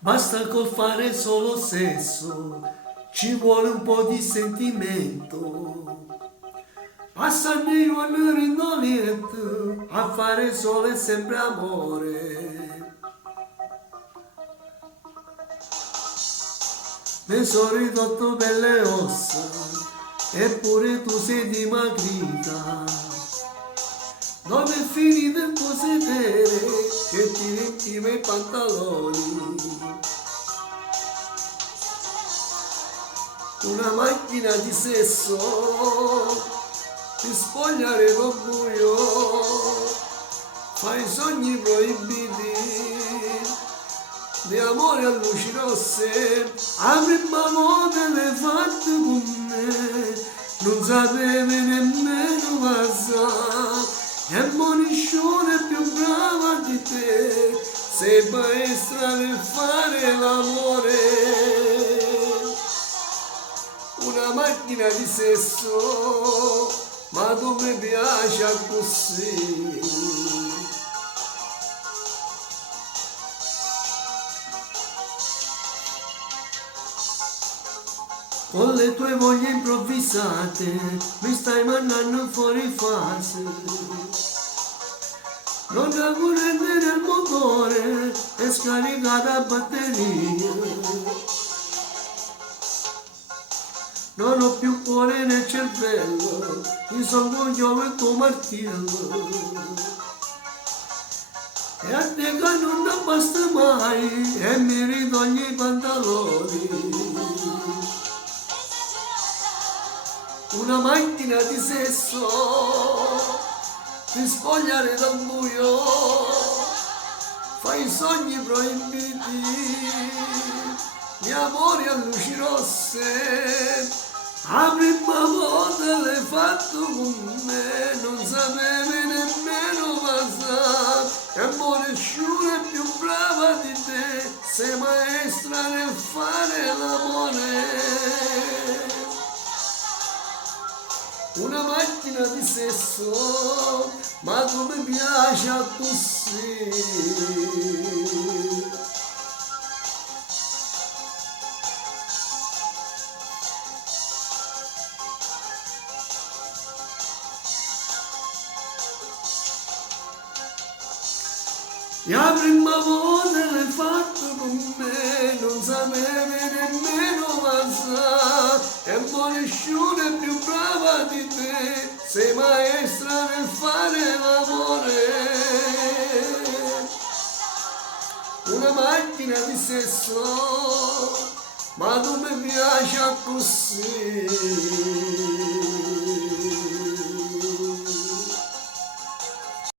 Basta col fare solo sesso, ci vuole un po' di sentimento. Passano i giorni rindolienti a fare solo e sempre amore. Mi sono ridotto per le ossa, eppure tu sei dimagrita. Dove è finito il tuo sedere che ti riempiva i pantaloni? Una macchina di sesso, ti spogliare col buio, fai sogni proibiti, di amore a luci rosse, la prima volta l'hai fatto con me, non sapevi nemmeno passare, e moniscione più brava di te, sei maestra nel fare l'amore, una macchina di sesso, ma tu mi piace così. Con le tue voglie improvvisate mi stai mandando fuori fase. Non la corrente nel motore è scaricata a batteria. Non ho più cuore nel cervello, mi sono coglione il tuo martello. E a te che non ti basta mai e mi ritogli i pantaloni. Una macchina di sesso, ti spogliare dal buio, fai sogni proibiti, di amori a luci rosse, la prima volta l'hai fatto con me, non sapevi nemmeno passare, che amore sciura è più brava di te, sei maestra nel fare l'amore. Una macchina di sesso, ma tu mi piace così. La prima volta l'hai fatto con me, non sapevi nemmeno passare, e moniscione è più brava di te, sei maestra nel fare l'amore. Una macchina di sesso, ma tu mi piace così.